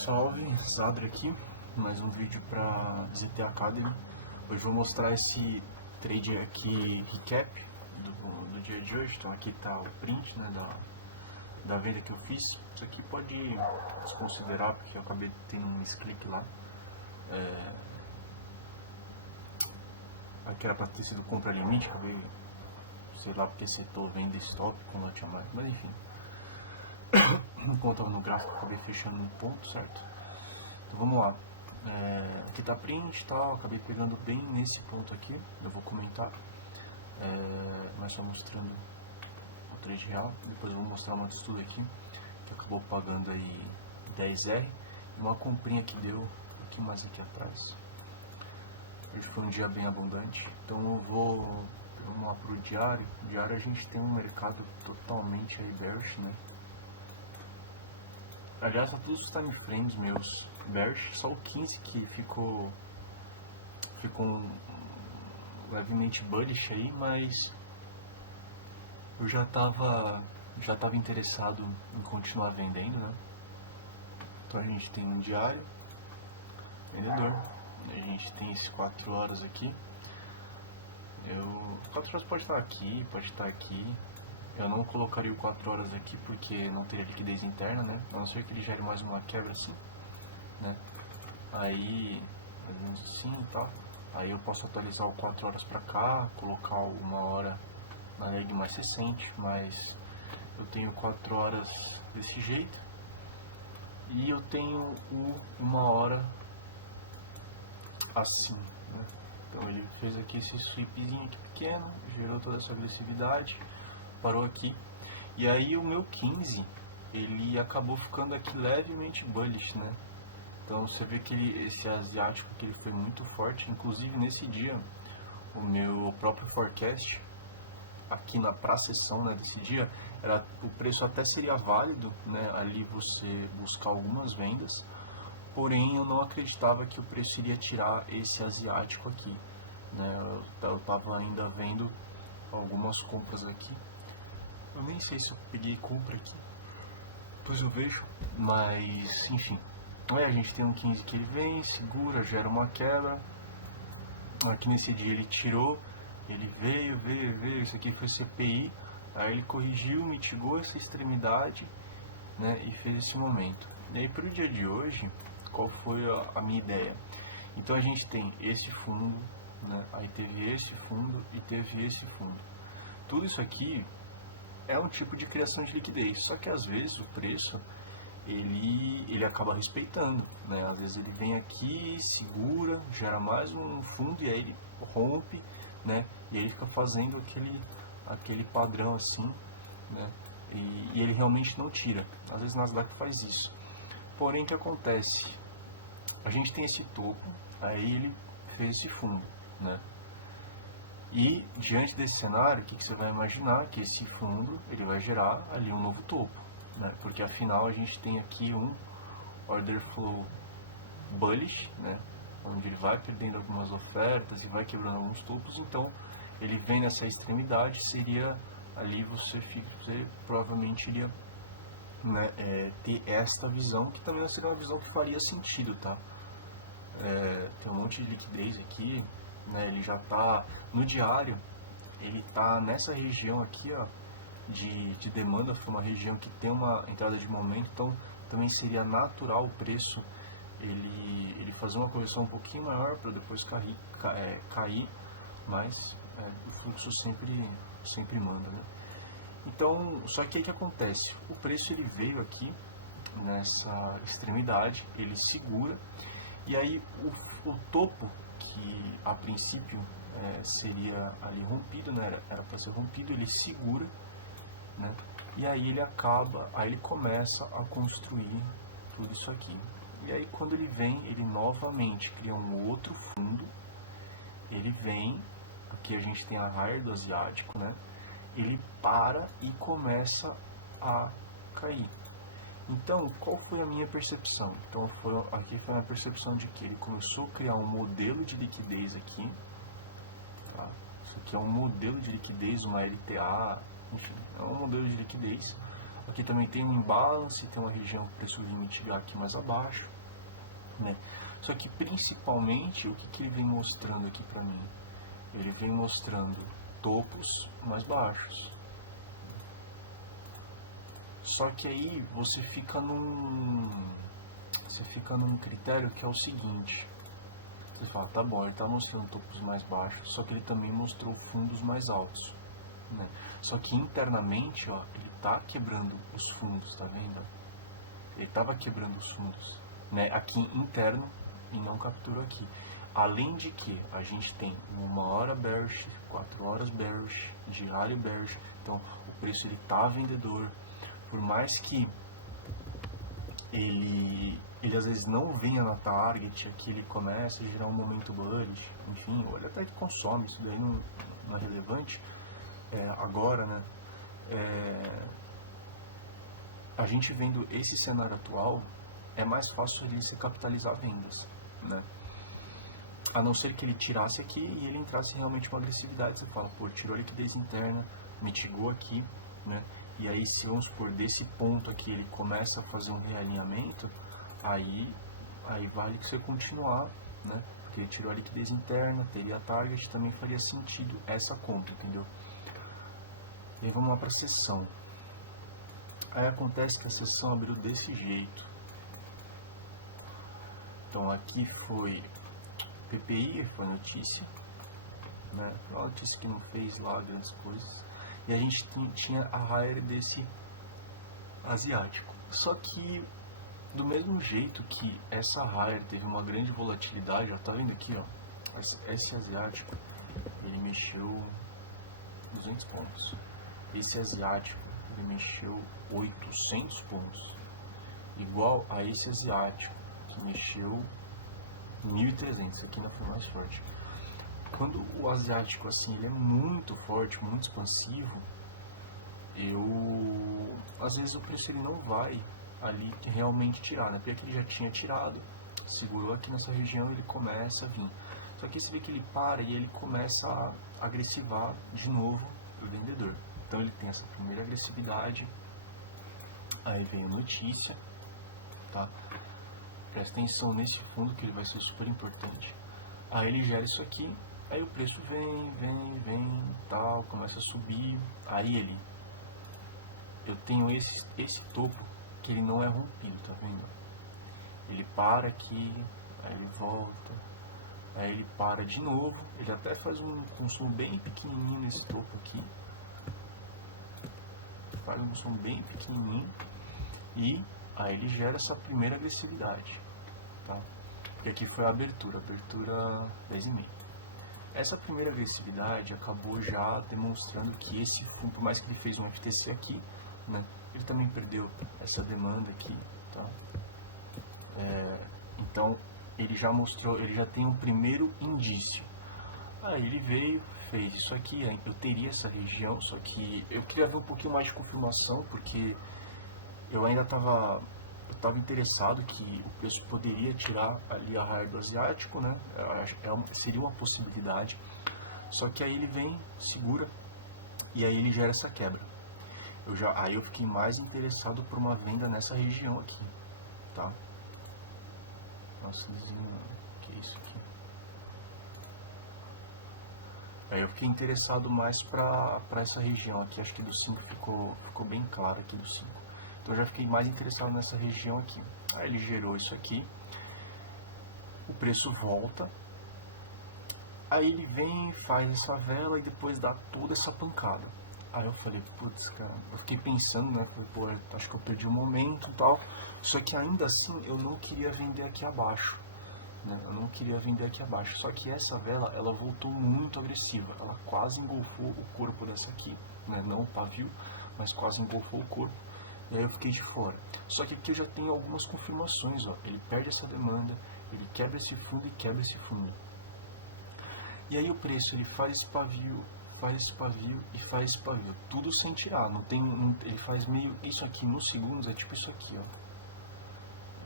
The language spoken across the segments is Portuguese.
Salve, Zadra aqui, mais um vídeo para ZT Academy. Hoje vou mostrar esse trade aqui, recap do dia de hoje. Então aqui está o print, né, da venda que eu fiz. Isso aqui pode desconsiderar porque eu acabei tendo um misclick lá. Aqui era para ter sido compra limite, acabei, sei lá porque setou venda stop com lote a mais, mas enfim. Enquanto eu estava no gráfico, acabei fechando um ponto, certo? Então vamos lá. Aqui tá print e tal, acabei pegando bem nesse ponto aqui, eu vou comentar, mas só mostrando o trade real. Depois eu vou mostrar uma estudo aqui, que acabou pagando aí 10R, e uma comprinha que deu um pouquinho mais aqui atrás. Hoje foi um dia bem abundante, então vamos lá pro diário. No diário a gente tem um mercado totalmente aí bearish, né? Aliás, tá todos os time frames meus bearish, só o 15 que ficou levemente bullish aí, mas eu já tava interessado em continuar vendendo, né? Então a gente tem um diário, vendedor, a gente tem esses 4 horas aqui. 4 horas pode estar aqui, pode estar aqui. Eu não colocaria o 4 horas aqui porque não teria liquidez interna, né? A não ser que ele gere mais uma quebra assim, né? Aí, fazendo assim e tal. Aí eu posso atualizar o 4 horas pra cá, colocar uma hora na leg mais recente, mas eu tenho 4 horas desse jeito. E eu tenho uma hora assim, né? Então ele fez aqui esse sweepzinho aqui pequeno, gerou toda essa agressividade. Parou aqui, e aí o meu 15 ele acabou ficando aqui levemente bullish, né? Então você vê que esse asiático que ele foi muito forte, inclusive nesse dia o meu próprio forecast aqui pra sessão, né, desse dia, o preço até seria válido, né, ali você buscar algumas vendas, porém eu não acreditava que o preço iria tirar esse asiático aqui, né? Eu tava ainda vendo algumas compras aqui. Eu nem sei se eu peguei compra aqui, depois eu vejo, mas enfim. Aí a gente tem um 15 que ele vem, segura, gera uma quebra. Aqui nesse dia ele tirou, ele veio, isso aqui foi CPI. Aí ele corrigiu, mitigou essa extremidade, né, e fez esse momento. E aí para o dia de hoje, qual foi a minha ideia? Então a gente tem esse fundo, né, aí teve esse fundo e teve esse fundo. Tudo isso aqui é um tipo de criação de liquidez, só que às vezes o preço ele acaba respeitando, né? Às vezes ele vem aqui, segura, gera mais um fundo e aí ele rompe, né? E aí fica fazendo aquele padrão assim, né? E ele realmente não tira. Às vezes Nasdaq faz isso. Porém, o que acontece? A gente tem esse topo, aí ele fez esse fundo, né? E diante desse cenário, o que você vai imaginar? Que esse fundo ele vai gerar ali um novo topo, né? Porque afinal a gente tem aqui um order flow bullish, né? Onde ele vai perdendo algumas ofertas e vai quebrando alguns topos. Então ele vem nessa extremidade, seria ali você provavelmente iria, né, ter esta visão, que também seria uma visão que faria sentido, tá? Tem um monte de liquidez aqui, né? Ele já está no diário, ele está nessa região aqui, ó, de demanda. Foi uma região que tem uma entrada de momento, então também seria natural o preço ele fazer uma correção um pouquinho maior para depois cair, mas o fluxo sempre manda, né? Então, só que o que acontece? O preço ele veio aqui nessa extremidade, ele segura, e aí o topo, que a princípio seria ali rompido, né? Era para ser rompido, ele segura, né? E aí ele começa a construir tudo isso aqui. E aí quando ele vem, ele novamente cria um outro fundo, ele vem, aqui a gente tem a higher do asiático, né? Ele para e começa a cair. Então, qual foi a minha percepção? Então, aqui foi a percepção de que ele começou a criar um modelo de liquidez aqui, tá? Isso aqui é um modelo de liquidez, uma LTA, enfim, é um modelo de liquidez, Aqui também tem um imbalance, tem uma região que o preço vem mitigar aqui mais abaixo, né? Só que principalmente o que ele vem mostrando aqui para mim? Ele vem mostrando topos mais baixos. Só que aí você fica num critério que é o seguinte: você fala, tá bom, ele está mostrando topos mais baixos, só que ele também mostrou fundos mais altos, né? Só que internamente, ó, ele está quebrando os fundos, tá vendo? Ele estava quebrando os fundos, né? Aqui interno e não captura aqui. Além de que a gente tem 1 hora bearish, 4 horas bearish, diário bearish, então o preço ele tá vendedor, por mais que ele às vezes não venha na target, aqui ele começa a gerar um momento bullish, enfim, olha até que consome, isso daí não é relevante agora, né? A gente vendo esse cenário atual, é mais fácil ele se capitalizar vendas, né? A não ser que ele tirasse aqui e ele entrasse realmente uma agressividade. Você fala, pô, tirou a liquidez interna, mitigou aqui, né? E aí, se vamos supor, desse ponto aqui ele começa a fazer um realinhamento, aí vale que você continuar, né? Porque ele tirou a liquidez interna, teria a target, também faria sentido essa compra, entendeu? E aí vamos lá para a sessão. Aí acontece que a sessão abriu desse jeito. Então aqui foi PPI, foi notícia, né? Foi uma notícia que não fez lá grandes coisas. E a gente tinha a higher desse asiático. Só que do mesmo jeito que essa higher teve uma grande volatilidade, ó, tá vendo aqui, ó, esse asiático, ele mexeu 200 pontos. Esse asiático, ele mexeu 800 pontos. Igual a esse asiático, que mexeu 1.300, aqui ainda foi mais forte. Quando o asiático assim, ele é muito forte, muito expansivo, às vezes o preço ele não vai ali realmente tirar, né? Porque ele já tinha tirado, segurou aqui nessa região, ele começa a vir. Só que você vê que ele para e ele começa a agressivar de novo o vendedor. Então ele tem essa primeira agressividade, aí vem a notícia, tá? Presta atenção nesse fundo que ele vai ser super importante. Aí ele gera isso aqui, aí o preço vem, tal, começa a subir. Aí eu tenho esse topo que ele não é rompido, tá vendo? Ele para aqui, aí ele volta, aí ele para de novo. Ele até faz um consumo bem pequenininho nesse topo aqui. Faz um consumo bem pequenininho e aí ele gera essa primeira agressividade, tá? Porque aqui foi a abertura 10,5. Essa primeira agressividade acabou já demonstrando que esse fundo, por mais que ele fez um FTC aqui, né, ele também perdeu essa demanda aqui, tá? Então ele já mostrou, ele já tem um primeiro indício. Aí ele veio, fez isso aqui, eu teria essa região, só que eu queria ver um pouquinho mais de confirmação, porque eu ainda estava interessado que o preço poderia tirar ali a raia do asiático, né? Seria uma possibilidade. Só que aí ele vem, segura e aí ele gera essa quebra. Aí eu fiquei mais interessado por uma venda nessa região aqui, tá? Nossa, que é isso aqui? Aí eu fiquei interessado mais para essa região aqui, acho que do 5 ficou bem claro aqui do 5. Então eu já fiquei mais interessado nessa região aqui. Aí ele gerou isso aqui, o preço volta, aí ele vem, faz essa vela e depois dá toda essa pancada. Aí eu falei, putz, cara, eu fiquei pensando, né, pô, acho que eu perdi um momento e tal, só que ainda assim eu não queria vender aqui abaixo, né, eu não queria vender aqui abaixo, só que essa vela, ela voltou muito agressiva, ela quase engolfou o corpo dessa aqui, né, não o pavio, mas quase engolfou o corpo. E aí eu fiquei de fora. Só que aqui eu já tenho algumas confirmações, ó. Ele perde essa demanda, ele quebra esse fundo e quebra esse fundo. E aí o preço, ele faz esse pavio e faz esse pavio. Tudo sem tirar. Ele faz meio... Isso aqui nos segundos é tipo isso aqui, ó.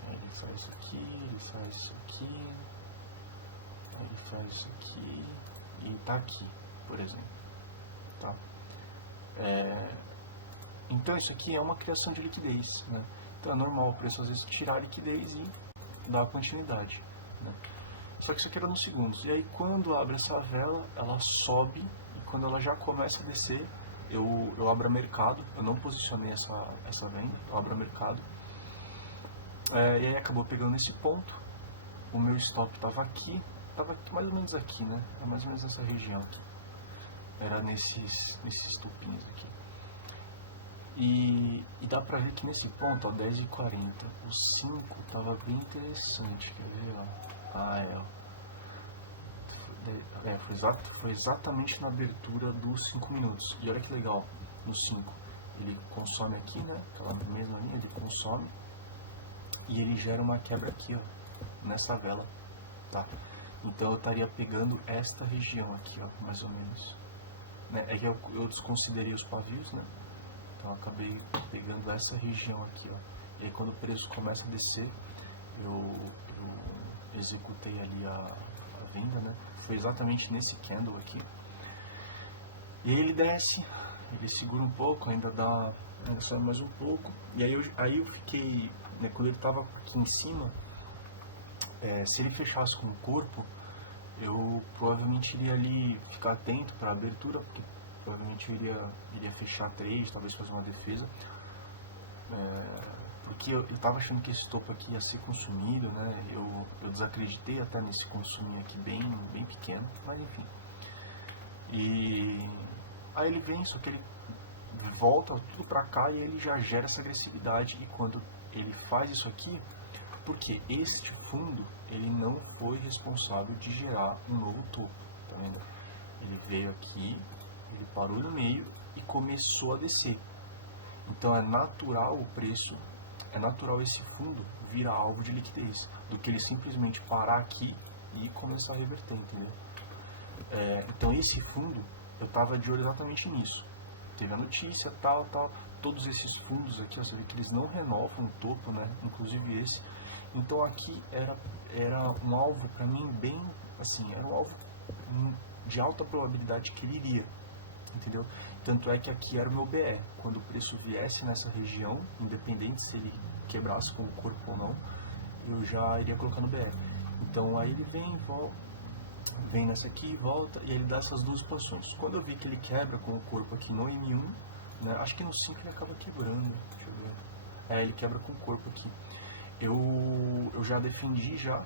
Aí ele faz isso aqui, ele faz isso aqui. Aí ele faz isso aqui. E tá aqui, por exemplo. Tá? Então isso aqui é uma criação de liquidez, né? Então é normal o preço às vezes tirar a liquidez e dar a continuidade, né? Só que isso aqui era nos segundos. E aí quando abre essa vela, ela sobe e quando ela já começa a descer, eu abro a mercado. Eu não posicionei essa venda, eu abro a mercado. E aí acabou pegando nesse ponto. O meu stop estava aqui mais ou menos aqui, né? É mais ou menos nessa região aqui. Era nesses tupinhos aqui. E dá pra ver que nesse ponto, ó, 10h40, o 5 tava bem interessante, quer ver, ó? Foi exatamente na abertura dos 5 minutos. E olha que legal, no 5, ele consome aqui, né? Aquela mesma linha, ele consome. E ele gera uma quebra aqui, ó, nessa vela, tá? Então eu estaria pegando esta região aqui, ó, mais ou menos. Né? É que eu desconsiderei os pavios, né? Então eu acabei pegando essa região aqui, ó. E aí quando o preço começa a descer, eu executei ali a venda, né? Foi exatamente nesse candle aqui. E aí ele desce, ele segura um pouco, ainda sobe mais um pouco. E aí eu fiquei, né, quando ele estava aqui em cima, se ele fechasse com o corpo, eu provavelmente iria ali ficar atento para a abertura, porque provavelmente eu iria fechar trade, talvez fazer uma defesa, porque eu estava achando que esse topo aqui ia ser consumido, né? Eu desacreditei até nesse consumo aqui bem pequeno, mas enfim. E aí ele vem, só que ele volta tudo para cá e ele já gera essa agressividade. E quando ele faz isso aqui, porque este fundo ele não foi responsável de gerar um novo topo, tá vendo? Ele veio aqui, ele parou no meio e começou a descer. Então é natural esse fundo virar alvo de liquidez, do que ele simplesmente parar aqui e começar a reverter, entendeu? Então esse fundo, eu estava de olho exatamente nisso. Teve a notícia, tal, todos esses fundos aqui, você vê que eles não renovam o topo, né? Inclusive esse. Então aqui era um alvo para mim bem, assim, era um alvo de alta probabilidade que ele iria, entendeu? Tanto é que aqui era o meu BE. Quando o preço viesse nessa região, independente se ele quebrasse com o corpo ou não, eu já iria colocar no BE. Então aí ele vem, volta, vem nessa aqui e volta, e ele dá essas duas posições. Quando eu vi que ele quebra com o corpo aqui no M1, né, acho que no 5 ele acaba quebrando, deixa eu ver. Ele quebra com o corpo aqui. Eu já defendi já,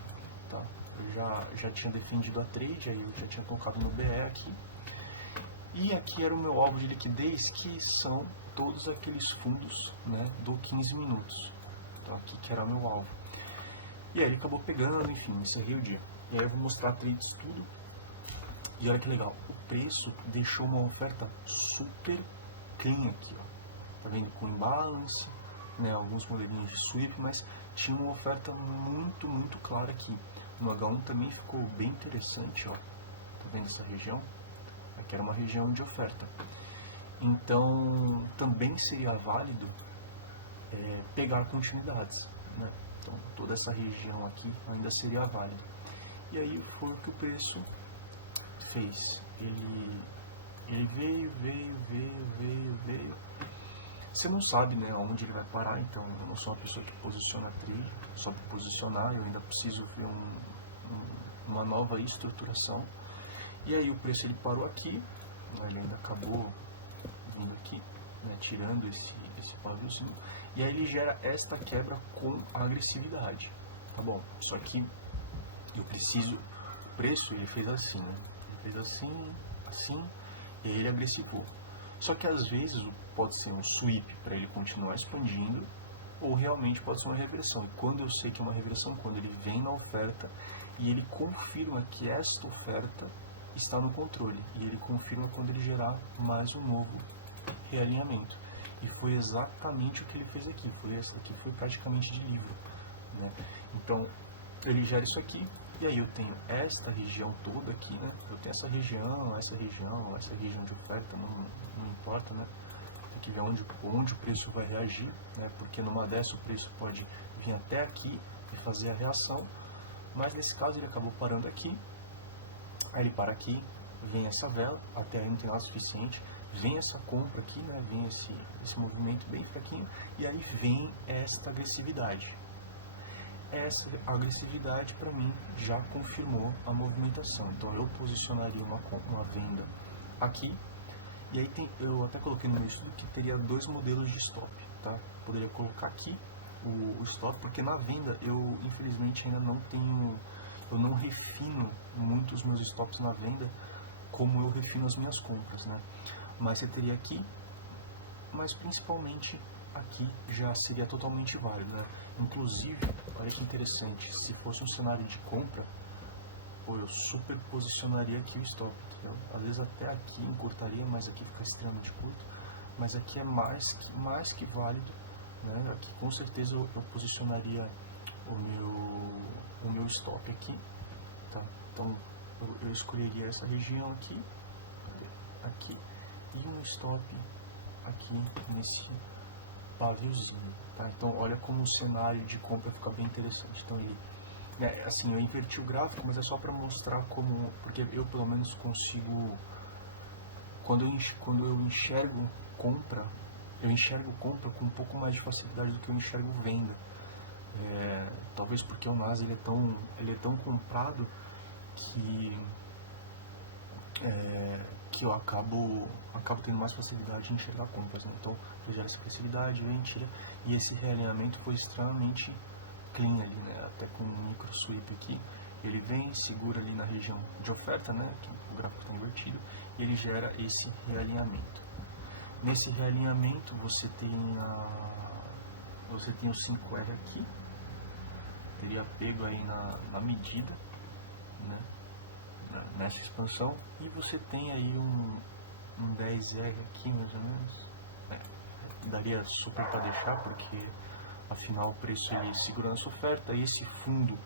tá? Eu já tinha defendido a trade, aí eu já tinha colocado no BE aqui. E aqui era o meu alvo de liquidez, que são todos aqueles fundos, né, do 15 minutos. Então aqui que era o meu alvo. E aí ele acabou pegando, enfim, encerrei o dia. E aí eu vou mostrar trades tudo. E olha que legal, o preço deixou uma oferta super clean aqui, ó. Tá vendo? Com imbalance, né, alguns modelinhos de sweep, mas tinha uma oferta muito clara aqui. No H1 também ficou bem interessante, ó. Tá vendo essa região? Aqui era uma região de oferta. Então também seria válido pegar continuidades, né? Então toda essa região aqui ainda seria válida. E aí foi o que o preço fez. Ele veio. Você não sabe, né, onde ele vai parar, então eu não sou uma pessoa que posiciona trade, só para posicionar, eu ainda preciso ver uma nova estruturação. E aí o preço ele parou aqui, ele ainda acabou vindo aqui, né, tirando esse paviozinho, e aí ele gera esta quebra com agressividade, tá bom? Só que eu preciso, o preço ele fez assim, né? Ele fez assim, e aí ele agressivou. Só que às vezes pode ser um sweep para ele continuar expandindo, ou realmente pode ser uma reversão. E quando eu sei que é uma reversão, quando ele vem na oferta e ele confirma que esta oferta está no controle, e ele confirma quando ele gerar mais um novo realinhamento. E foi exatamente o que ele fez aqui. Essa aqui foi praticamente de livro, né? Então ele gera isso aqui, e aí eu tenho esta região toda aqui, né? Eu tenho essa região de oferta, não importa, né? Tem que ver onde o preço vai reagir, né? Porque numa dessa o preço pode vir até aqui e fazer a reação, mas nesse caso ele acabou parando aqui. Aí ele para aqui, vem essa vela, até aí não tem nada suficiente, vem essa compra aqui, né? Vem esse movimento bem fraquinho, e aí vem esta agressividade. Essa agressividade para mim já confirmou a movimentação. Então eu posicionaria uma venda aqui, e aí eu até coloquei no meu estudo que teria dois modelos de stop, tá? Poderia colocar aqui o stop, porque na venda eu infelizmente ainda não tenho, eu não refino muito os meus stops na venda como eu refino as minhas compras, né? Mas você teria aqui, mas principalmente aqui já seria totalmente válido, né? Inclusive, olha que interessante, se fosse um cenário de compra, pô, eu super posicionaria aqui o stop, entendeu? Às vezes até aqui encurtaria, mas aqui fica extremamente curto, mas aqui é mais que válido, né? Aqui com certeza eu posicionaria o meu stop aqui, tá? Então eu escolheria essa região aqui, e um stop aqui nesse paviozinho, tá? Então olha como o cenário de compra fica bem interessante. Então ele, assim, eu inverti o gráfico, mas é só para mostrar como, porque eu pelo menos consigo, quando eu enxergo compra com um pouco mais de facilidade do que eu enxergo venda. Talvez porque o NAS ele é tão comprado que eu acabo tendo mais facilidade em enxergar compras, né? Então eu gero essa facilidade, vem, tira, e esse realinhamento foi extremamente clean ali, né? Até com um micro sweep aqui, ele vem, segura ali na região de oferta, né? Que o gráfico está invertido, e ele gera esse realinhamento. Nesse realinhamento você tem o 5R aqui, teria pego aí na medida, né? Nessa expansão, e você tem aí um 10R aqui mais ou menos, daria super para deixar, porque afinal o preço ele segura essa oferta. E esse fundo,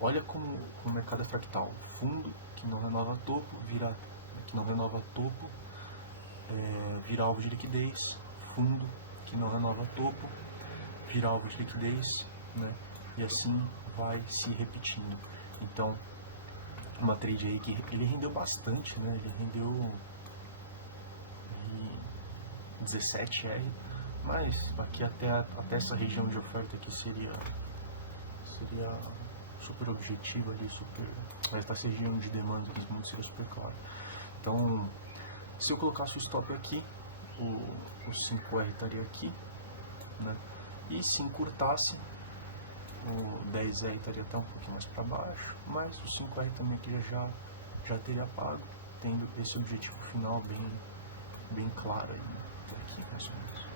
olha como o mercado é fractal, fundo que não renova topo, vira alvo de liquidez, fundo que não renova topo, vira alvo de liquidez, né? E assim vai se repetindo. Então uma trade aí que ele rendeu bastante, né? Ele rendeu 17R, mas aqui até essa região de oferta aqui seria super objetivo ali, mas essa região de demanda nesse mundo seria super claro. Então, se eu colocasse o stop aqui, o 5R estaria aqui, né? E se encurtasse, o 10R estaria até um pouquinho mais para baixo, mas o 5R também aqui já teria pago, tendo esse objetivo final bem claro aí, né? Aqui mais ou menos.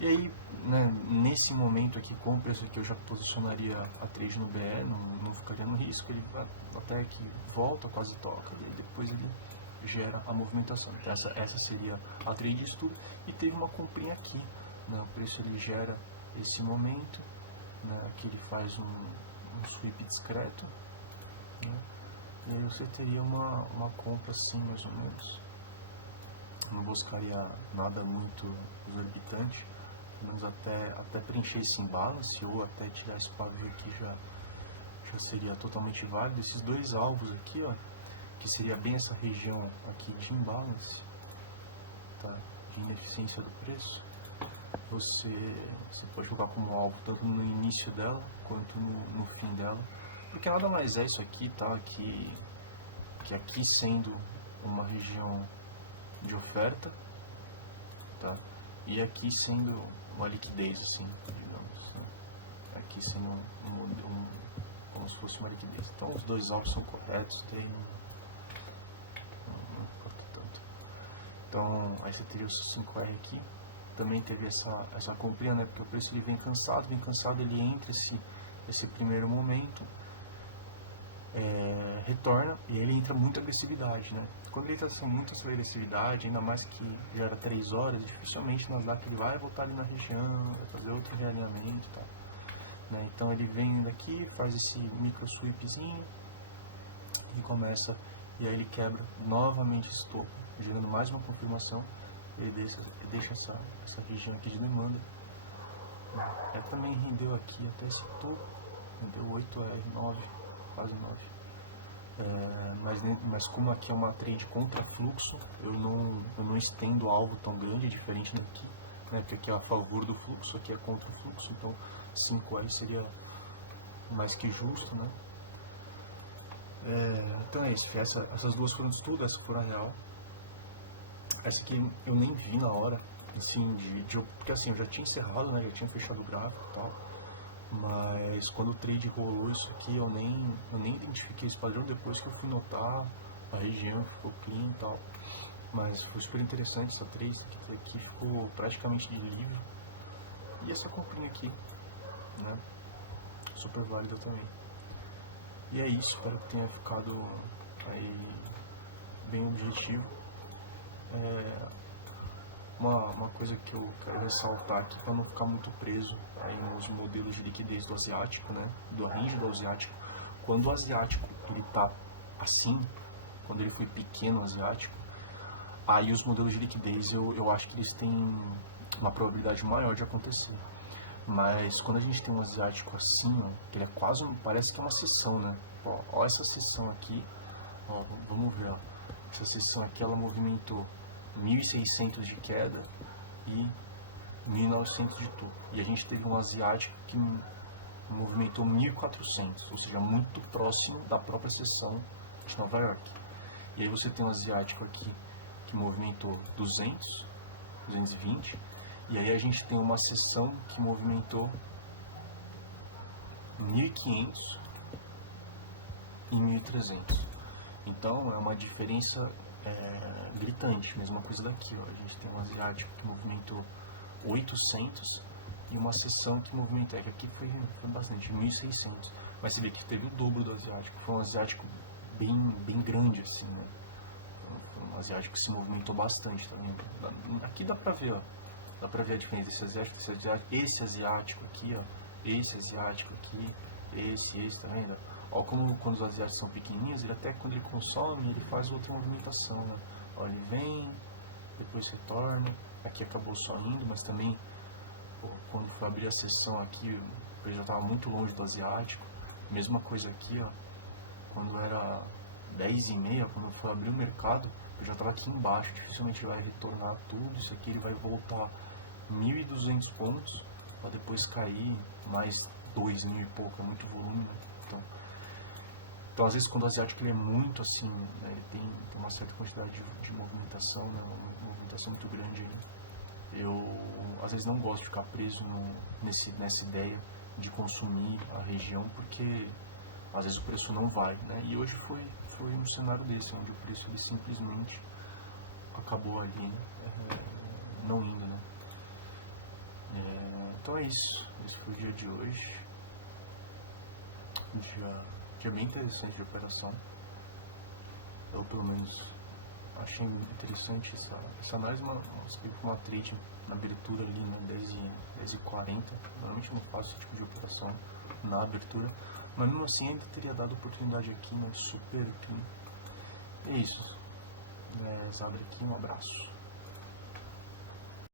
E aí, né, nesse momento aqui, com o preço aqui, eu já posicionaria a trade no BE, não ficaria no risco, ele até que volta, quase toca, e depois ele gera a movimentação. Então essa seria a trade de estudo, e teve uma comprinha aqui, né? O preço ele gera esse momento, né? Aqui ele faz um sweep discreto, né? E aí você teria uma compra assim mais ou menos. Não buscaria nada muito exorbitante, mas até preencher esse imbalance, ou até tirar esse pavio aqui já seria totalmente válido. Esses dois alvos aqui, ó, que seria bem essa região aqui de imbalance, tá? De ineficiência do preço, você pode colocar como alvo tanto no início dela quanto no fim dela, porque nada mais é isso aqui, tá? Que aqui sendo uma região de oferta, tá? E aqui sendo uma liquidez, assim, digamos, né? Aqui sendo como se fosse uma liquidez. Então os dois alvos são corretos, não importa tanto. Então aí você teria o 5R aqui, também teve essa comprinha, né? Porque o preço ele vem cansado, ele entra esse primeiro momento, retorna, e aí ele entra muita agressividade, né? Quando ele entra muita agressividade, ainda mais que já era 3 horas, dificilmente na Nasdaq ele vai voltar ali na região, vai fazer outro realinhamento e tal, né? Então ele vem daqui, faz esse micro sweepzinho e aí ele quebra novamente esse topo, gerando mais uma confirmação. Ele deixa essa região aqui de demanda, né? Também rendeu aqui até esse topo, rendeu 8R, 9, quase 9, Mas como aqui é uma trade contra fluxo, eu não estendo alvo tão grande, diferente daqui, né? Porque aqui é a favor do fluxo, aqui é contra o fluxo, então 5 aí seria mais que justo, né? Então é isso, essas duas foram de estudo, essa foi a real. Essa aqui eu nem vi na hora, assim, porque assim, eu já tinha encerrado, né? Já tinha fechado o gráfico e tal. Mas quando o trade rolou isso aqui, eu nem identifiquei esse padrão depois que eu fui notar a região, ficou clean e tal. Mas foi super interessante essa trade, essa aqui ficou praticamente de livre. E essa comprinha aqui, né? Super válida também. E é isso, espero que tenha ficado aí bem objetivo. Uma coisa que eu quero ressaltar aqui para não ficar muito preso aí nos modelos de liquidez do asiático, né, do range do asiático. Quando o asiático ele tá assim, quando ele foi pequeno asiático, aí os modelos de liquidez eu acho que eles têm uma probabilidade maior de acontecer. Mas quando a gente tem um asiático assim, ó, que ele é quase, parece que é uma seção, né? Ó essa seção aqui, ó, vamos ver, ó. Essa seção aqui ela movimentou 1.600 de queda e 1.900 de topo. E a gente teve um asiático que movimentou 1.400, ou seja, muito próximo da própria seção de Nova York. E aí você tem um asiático aqui que movimentou 200, 220, e aí a gente tem uma seção que movimentou 1.500 e 1.300. Então é uma diferença gritante, mesma coisa daqui, ó. A gente tem um asiático que movimentou 800 e uma seção que movimentou, que aqui foi bastante, 1.600, mas você vê que teve o dobro do asiático, foi um asiático bem grande assim, né? Foi um asiático que se movimentou bastante também. Aqui dá pra ver, ó, dá pra ver a diferença desse asiático, esse asiático aqui, ó, esse asiático aqui, esse, tá vendo? Ó, como quando os asiáticos são pequenininhos, ele até quando ele consome, ele faz outra movimentação, né? Ó, ele vem, depois retorna, aqui acabou só indo, mas também, pô, quando foi abrir a sessão aqui, ele já estava muito longe do asiático. Mesma coisa aqui, ó, quando era 10h30, quando foi abrir o mercado, eu já estava aqui embaixo, dificilmente ele vai retornar tudo, isso aqui ele vai voltar 1.200 pontos, para depois cair mais 2.000 e pouco, é muito volume, né? Então, às vezes, quando o asiático ele é muito assim, né, ele tem uma certa quantidade de movimentação, né, uma movimentação muito grande, né, eu, às vezes, não gosto de ficar preso nessa ideia de consumir a região, porque, às vezes, o preço não vai, né, e hoje foi um cenário desse, onde o preço ele simplesmente acabou ali, não indo, né. Então é isso, esse foi o dia de hoje. Dia bem interessante de operação. Eu, pelo menos, achei interessante essa análise. Uma trade na abertura ali, né, 10h40. Normalmente eu não faço esse tipo de operação na abertura, mas mesmo assim ainda teria dado oportunidade aqui, né, super clean. É isso. Zabre aqui, um abraço.